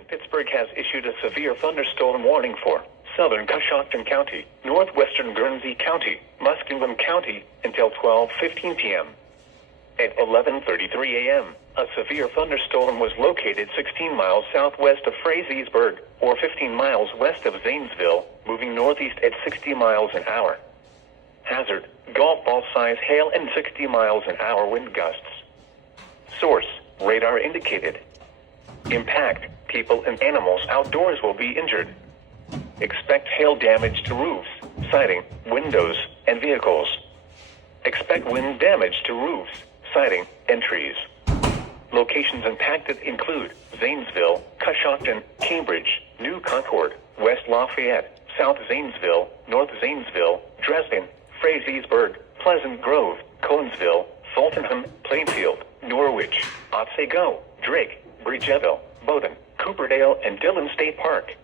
and Pittsburgh has issued a severe thunderstorm warning for southern Coshocton County, northwestern Guernsey County, Muskingum County, until 12:15 p.m. At 11:33 a.m., a severe thunderstorm was located 16 miles southwest of Frazeysburg, or 15 miles west of Zanesville, moving northeast at 60 miles an hour. Hazard: golf ball size hail and 60 miles an hour wind gusts. Source: radar indicated. Impact: people and animals outdoors will be injured. Expect hail damage to roofs, siding, windows, and vehicles. Expect wind damage to roofs, siding, and trees. Locations impacted include Zanesville, Coshocton, Cambridge, New Concord, West Lafayette, South Zanesville, North Zanesville, Dresden, Frazeysburg, Pleasant Grove, Conesville, Fultonham, Plainfield, Norwich, Otsego, Drake, Bridgeville, Bowdoin, Cooperdale, and Dillon State Park.